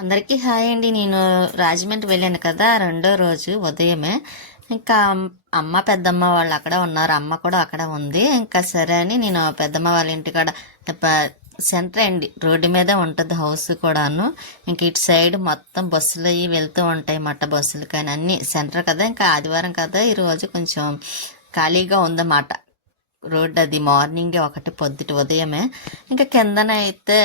అందరికీ హాయ్ అండి. నేను రాజమండ్రి వెళ్ళాను కదా రెండో రోజు ఉదయమే. ఇంకా అమ్మ పెద్దమ్మ వాళ్ళు అక్కడ ఉన్నారు. అమ్మ కూడా అక్కడ ఉంది. ఇంకా సరే అని నేను పెద్దమ్మ వాళ్ళ ఇంటికాడ ప- సెంటర్ అండి. రోడ్డు మీద ఉంటుంది హౌస్ కూడాను. ఇంక ఇటు సైడ్ మొత్తం బస్సులు అవి వెళ్తూ ఉంటాయి మట్ట బస్సులు కానీ అన్ని. సెంటర్ కదా ఇంకా ఆదివారం కదా. ఈరోజు కొంచెం ఖాళీగా ఉందన్నమాట. రోడ్ అది మార్నింగ్ ఒకటి పొద్దుటి ఉదయమే. ఇంకా కిందన అయితే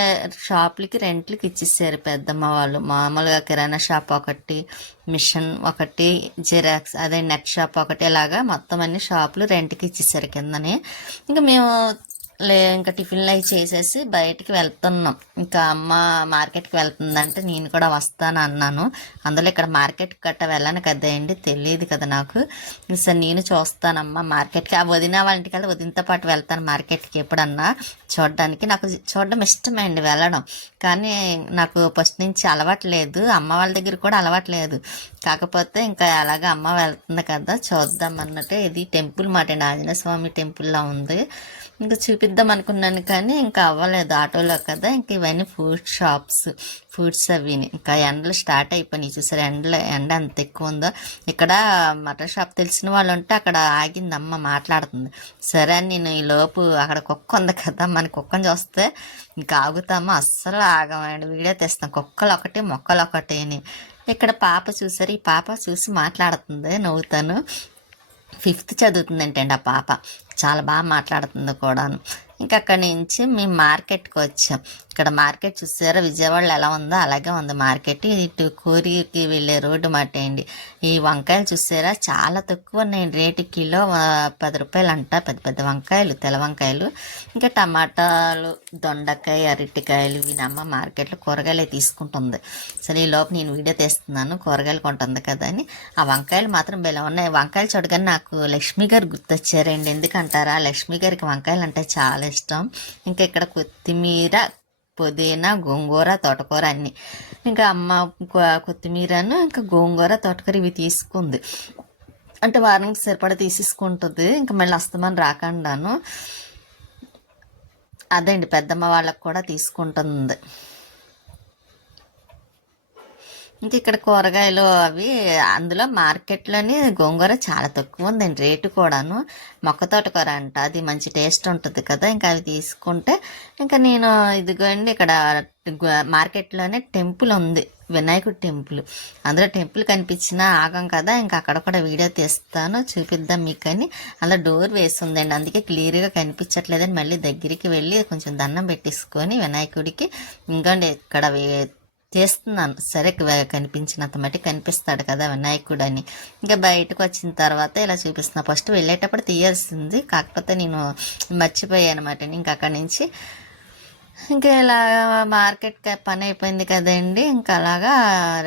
షాపులకి రెంట్లకి ఇచ్చేసారు పెద్దమ్మ వాళ్ళు. మామూలుగా కిరాణా షాప్ ఒకటి మిషన్ ఒకటి జిరాక్స్ అదే నెట్ షాప్ ఒకటి. ఇలాగా మొత్తం అన్ని షాపులు రెంట్కి ఇచ్చేసారు కిందనే. ఇంకా మేము లే ఇంకా టిఫిన్లు అవి చేసేసి బయటికి వెళ్తున్నాం. ఇంకా అమ్మ మార్కెట్కి వెళ్తుందంటే నేను కూడా వస్తాను అన్నాను. అందులో ఇక్కడ మార్కెట్ గట్ట వెళ్ళను కదా అండి తెలియదు కదా నాకు. సరే నేను చూస్తానమ్మా మార్కెట్కి. ఆ వదిన వాళ్ళకి వెళ్ళి వదినతో పాటు వెళ్తాను మార్కెట్కి ఎప్పుడన్నా. చూడడానికి నాకు చూడడం ఇష్టమే అండి వెళ్ళడం. కానీ నాకు ఫస్ట్ నుంచి అలవాటు లేదు. అమ్మ వాళ్ళ దగ్గర కూడా అలవాటు లేదు. కాకపోతే ఇంకా అలాగా అమ్మ వెళ్తుంది కదా చూద్దాం అన్నట్టు. ఇది టెంపుల్ మాట అండి. ఆంజనేయ స్వామి టెంపుల్లా ఉంది. ఇంకా చూపిద్దాం అనుకున్నాను కానీ ఇంకా అవ్వలేదు. ఆటోలో కదా ఇంక ఇవన్నీ ఫుడ్ షాప్స్ ఫుడ్స్ అవిని ఇంకా ఎండలు స్టార్ట్ అయిపోయినాయి. చూసారు ఎండలు ఎండ ఎంత ఎక్కువ ఉందో. ఇక్కడ మటన్ షాప్ తెలిసిన వాళ్ళు ఉంటే అక్కడ ఆగింది అమ్మ మాట్లాడుతుంది. సరే అని నేను ఈ లోపు అక్కడ కుక్క ఉంది కదా మన కుక్కని చూస్తే ఇంకా ఆగుతామా? అస్సలు ఆగమండి. వీడియో తెస్తాం. కుక్కలు ఒకటి మొక్కలు ఒకటి అని. ఇక్కడ పాప చూసారు? ఈ పాప చూసి మాట్లాడుతుంది నవ్వుతాను. ఫిఫ్త్ చదువుతుందంటండి ఆ పాప. చాలా బాగా మాట్లాడుతుంది కూడాను. ఇంకా అక్కడి నుంచి మేము మార్కెట్కి వచ్చాం. ఇక్కడ మార్కెట్ చూసారా? విజయవాడలో ఎలా ఉందో అలాగే ఉంది మార్కెట్. ఇటు కూరికి వెళ్ళే రోడ్డు మాట అండి ఈ వంకాయలు చూసారా? చాలా తక్కువ ఉన్నాయండి రేటు కిలో పది రూపాయలు అంట పెద్ద పెద్ద వంకాయలు తెల్ల వంకాయలు. ఇంకా టమాటాలు దొండకాయ అరటికాయలు వీనమ్మ మార్కెట్లో కూరగాయలు తీసుకుంటుంది. సరే ఈ లోపు నేను వీడియో తీస్తున్నాను. కూరగాయలు కొంటుంది కదా అని. ఆ వంకాయలు మాత్రం బెలా ఉన్నాయి. వంకాయలు చూడగానే నాకు లక్ష్మి గారు గుర్తొచ్చారండి. ఎందుకంటారా? లక్ష్మి గారికి వంకాయలు అంటే చాలా ఇష్టం. ఇంకా ఇక్కడ కొత్తిమీర పుదీనా గోంగూర తోటకూర అన్ని. ఇంకా అమ్మ కొత్తిమీరను ఇంకా గోంగూర తోటకూర ఇవి తీసుకుంది. అంటే వారానికి సరిపడా తీసేసుకుంటుంది. ఇంకా మళ్ళీ అస్తమాని రాకుండాను. అదే అండి పెద్దమ్మ వాళ్ళకు కూడా తీసుకుంటుంది. ఇంకా ఇక్కడ కూరగాయలు అవి అందులో మార్కెట్లోని గోంగూర చాలా తక్కువ ఉందండి రేటు కూడాను. మొక్క తోటకూర అంట అది మంచి టేస్ట్ ఉంటుంది కదా ఇంకా అవి తీసుకుంటే ఇంకా నేను ఇదిగోండి ఇక్కడ మార్కెట్లోనే టెంపుల్ ఉంది వినాయకుడి టెంపుల్. అందులో టెంపుల్ కనిపించినా ఆగం కదా ఇంకా అక్కడ కూడా వీడియో తీస్తాను చూపిద్దాం మీకు అని అలా డోర్ వేసి ఉందండి అందుకే క్లియర్గా కనిపించట్లేదని మళ్ళీ దగ్గరికి వెళ్ళి కొంచెం దండం పెట్టేసుకొని వినాయకుడికి ఇంకోండి ఇక్కడ చేస్తున్నాను. సరే కనిపించినంత మట్టి కనిపిస్తాడు కదా వినాయకుడు అని. ఇంకా బయటకు వచ్చిన తర్వాత ఇలా చూపిస్తున్నా. ఫస్ట్ వెళ్ళేటప్పుడు తీయాల్సింది. కాకపోతే నేను మర్చిపోయాను అనమాట ఇంకా అక్కడి నుంచి ఇంకా ఇలా మార్కెట్కి పని అయిపోయింది కదండి. ఇంకా అలాగా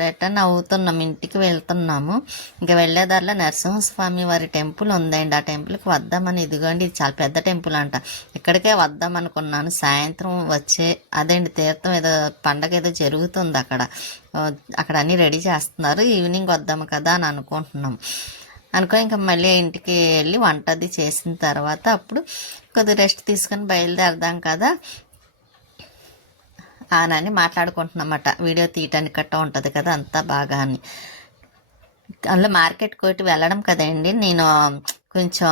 రిటర్న్ అవుతున్నాం ఇంటికి వెళ్తున్నాము. ఇంకా వెళ్ళే దారిలో నరసింహస్వామి వారి టెంపుల్ ఉందండి. ఆ టెంపుల్కి వద్దామని ఇదిగోండి ఇది చాలా పెద్ద టెంపుల్ అంట. ఇక్కడికే వద్దాం అనుకున్నాను. సాయంత్రం వచ్చే అదేండి తీర్థం ఏదో పండగ ఏదో జరుగుతుంది అక్కడ. అక్కడ అన్నీ రెడీ చేస్తున్నారు. ఈవినింగ్ వద్దాము కదా అని అనుకుంటున్నాం. అనుకో ఇంకా మళ్ళీ ఇంటికి వెళ్ళి వంట అది చేసిన తర్వాత అప్పుడు కొద్దిగా రెస్ట్ తీసుకొని బయలుదేరదాం కదా. అని మాట్లాడుకుంటున్నమాట. వీడియో తీయటానికి కట్ట ఉంటుంది కదా అంతా బాగా అని అందులో మార్కెట్ కోటి వెళ్ళడం కదండి నేను కొంచెం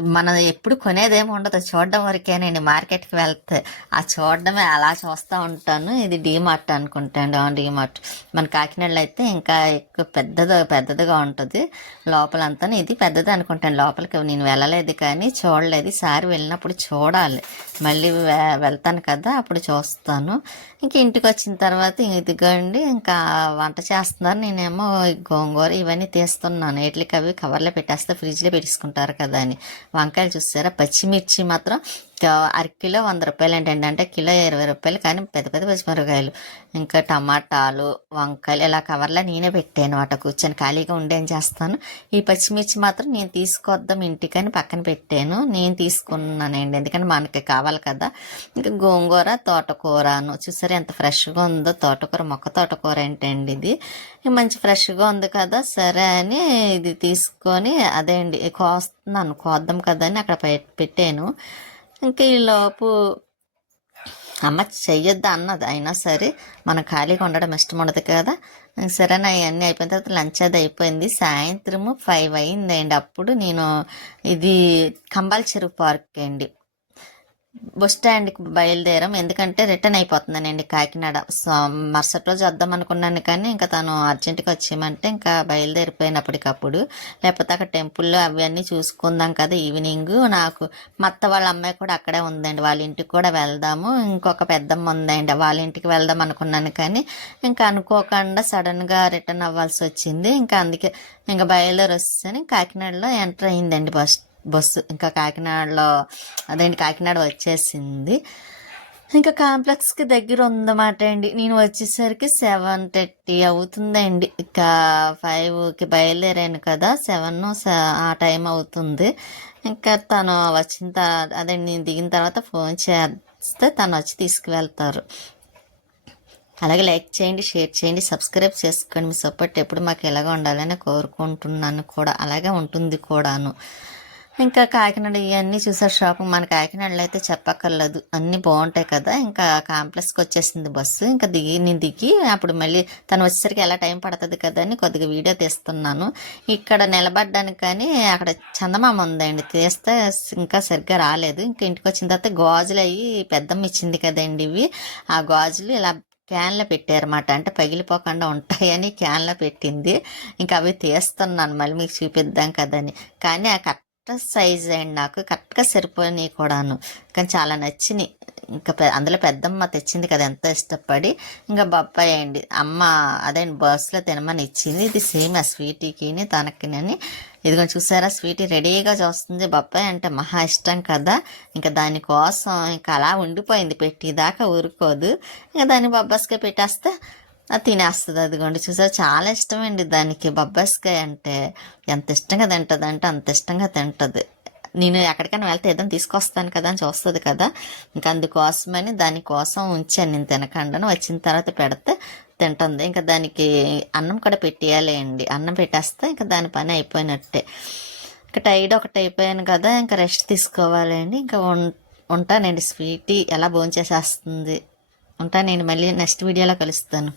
మనం ఎప్పుడు కొనేదేమి ఉండదు. చూడడం వరకేనండి మార్కెట్కి వెళ్తే. ఆ చూడడమే అలా చూస్తూ ఉంటాను. ఇది డీమార్ట్ అనుకుంటాను డీమార్ట్. మన కాకినాడలో అయితే ఇంకా ఎక్కువ పెద్దది పెద్దదిగా ఉంటుంది. లోపలంతా ఇది పెద్దది అనుకుంటాను. లోపలికి నేను వెళ్ళలేదు కానీ చూడలేదు. ఈసారి వెళ్ళినప్పుడు చూడాలి. మళ్ళీ వె- వెళ్తాను కదా అప్పుడు చూస్తాను. ఇంక ఇంటికి వచ్చిన తర్వాత ఇదిగోండి ఇంకా వంట చేస్తున్నారు. నేనేమో గోంగూర ఇవన్నీ తీస్తున్నాను. ఎట్లకి అవి కవర్లో పెట్టేస్తే ఫ్రిడ్జ్లో పెట్టేసుకుంటారు కదా అని. వంకాయలు చూసారా? పచ్చిమిర్చి మాత్రం అర అరకిలో వంద రూపాయలు ఏంటండి అంటే కిలో ఇరవై రూపాయలు. కానీ పెద్ద పెద్ద పచ్చిమిరకాయలు ఇంకా టమాటాలు వంకాయలు ఇలా కవర్లో నేనే పెట్టాను అట. కూర్చొని ఖాళీగా ఉండేం చేస్తాను? ఈ పచ్చిమిర్చి మాత్రం నేను తీసుకొద్దాం ఇంటికని పక్కన పెట్టాను. నేను తీసుకున్నానండి. ఎందుకంటే మనకి కావాలి కదా. ఇంకా గోంగూర తోటకూరను చూసారా ఎంత ఫ్రెష్గా ఉందో. తోటకూర మొక్క తోటకూర ఏంటండి ఇది? మంచి ఫ్రెష్గా ఉంది కదా. సరే అని ఇది తీసుకొని అదే అండి. కోస్తున్నాను. కోద్దాం కదా అని అక్కడ పెట్టాను. ఇంకా ఈ లోపు అమ్మ చెయ్యొద్దు అన్నది. అయినా సరే మనం ఖాళీగా ఉండడం ఇష్టం ఉండదు కదా. సరే నా ఇవన్నీ అయిపోయిన తర్వాత లంచ్ అది అయిపోయింది. సాయంత్రము ఫైవ్ అయిందండి. అప్పుడు నేను ఇది కంబాల్ చెరువు పార్క్ అండి. బస్ స్టాండ్కి బయలుదేరాం. ఎందుకంటే రిటర్న్ అయిపోతున్నానండి కాకినాడ. సో మరుసటి రోజు వద్దాం అనుకున్నాను కానీ ఇంకా తను అర్జెంటుగా వచ్చేయమంటే ఇంకా బయలుదేరిపోయినప్పటికప్పుడు లేకపోతే అక్కడ టెంపుల్లో అవన్నీ చూసుకుందాం కదా ఈవినింగ్. నాకు మత్త వాళ్ళ అమ్మాయి కూడా అక్కడే ఉందండి. వాళ్ళ ఇంటికి కూడా వెళ్దాము. ఇంకొక పెద్దమ్మ ఉందండి. వాళ్ళ ఇంటికి వెళ్దాం అనుకున్నాను కానీ ఇంకా అనుకోకుండా సడన్గా రిటర్న్ అవ్వాల్సి వచ్చింది. ఇంకా అందుకే ఇంకా బయలుదేరి వస్తేనే. కాకినాడలో ఎంటర్ అయిందండి బస్ బస్సు ఇంకా కాకినాడలో అదేంటి కాకినాడ వచ్చేసింది. ఇంకా కాంప్లెక్స్కి దగ్గర ఉందన్నమాట అండి. నేను వచ్చేసరికి సెవెన్ థర్టీ అవుతుందండి. ఇక ఫైవ్కి బయలుదేరాను కదా సెవెన్ ఆ టైం అవుతుంది. ఇంకా తను వచ్చిన తర్వాత అదే నేను దిగిన తర్వాత ఫోన్ చేస్తే తను వచ్చి తీసుకువెళ్తారు. అలాగే లైక్ చేయండి షేర్ చేయండి సబ్స్క్రైబ్ చేసుకోండి. మీ సపోర్ట్ ఎప్పుడు మాకు ఎలాగ ఉండాలని కోరుకుంటున్నాను కూడా. అలాగే ఉంటుంది కూడాను. ఇంకా కాకినాడ ఇవన్నీ చూసారు షాపింగ్. మన కాకినాడలో అయితే చెప్పక్కర్లేదు. అన్నీ బాగుంటాయి కదా. ఇంకా కాంప్లెక్స్కి వచ్చేసింది బస్సు. ఇంకా దిగి నేను దిగి అప్పుడు మళ్ళీ తను వచ్చేసరికి ఎలా టైం పడుతుంది కదా అని కొద్దిగా వీడియో తీస్తున్నాను. ఇక్కడ నిలబడ్డానికి కానీ అక్కడ చందమామ ఉందండి. తీస్తే ఇంకా సరిగ్గా రాలేదు. ఇంకా ఇంటికి వచ్చిన తర్వాత గాజులు అయ్యి పెద్దమ్మ ఇచ్చింది కదండి ఇవి. ఆ గాజులు ఇలా క్యాన్లో పెట్టారన్నమాట. అంటే పగిలిపోకుండా ఉంటాయని క్యాన్లో పెట్టింది. ఇంకా అవి తీస్తున్నాను. మళ్ళీ మీకు చూపిద్దాం కదని కానీ ఆ కరెక్ట్ సైజ్ అండి నాకు. కరెక్ట్గా సరిపోయినాయి కూడాను. కానీ చాలా నచ్చినాయి. ఇంకా పె- అందులో పెద్దమ్మ తెచ్చింది కదా ఎంత ఇష్టపడి. ఇంకా బొప్పాయి అండి. అమ్మ అదే బస్సులో తినమని ఇచ్చింది. ఇది సేమ్ ఆ స్వీటీకిని తనకినని. ఇదిగో చూసారా స్వీటీ రెడీగా చూస్తుంది. బొప్పాయి అంటే మహా ఇష్టం కదా. ఇంకా దానికోసం ఇంకా అలా ఉండిపోయింది. పెట్టేదాకా ఊరుకోదు. ఇంకా దాన్ని బొబ్బాస్కాయ పెట్టేస్తే అది తినేస్తుంది అదిగోండి. చూసారు? చాలా ఇష్టమండి దానికి. బొబ్బాస్కాయ అంటే ఎంత ఇష్టంగా తింటుంది అంటే అంత ఇష్టంగా తింటుంది. నేను ఎక్కడికైనా వెళ్తే ఏదైనా తీసుకొస్తాను కదా అని చూస్తుంది కదా. ఇంకా అందుకోసమని దానికోసం ఉంచాను నేను తినకుండా వచ్చిన తర్వాత పెడితే తింటుంది. ఇంకా దానికి అన్నం కూడా పెట్టేయాలి అండి అన్నం పెట్టేస్తే ఇంకా దాని పని అయిపోయినట్టే. ఇంకా టైడ్ ఒకటి అయిపోయాను కదా ఇంకా రెస్ట్ తీసుకోవాలి అండి ఇంకా ఉంటానండి. స్వీటీ ఎలా భోంచేసేస్తుంది? ఉంటాను నేను మళ్ళీ నెక్స్ట్ వీడియోలో కలుస్తాను.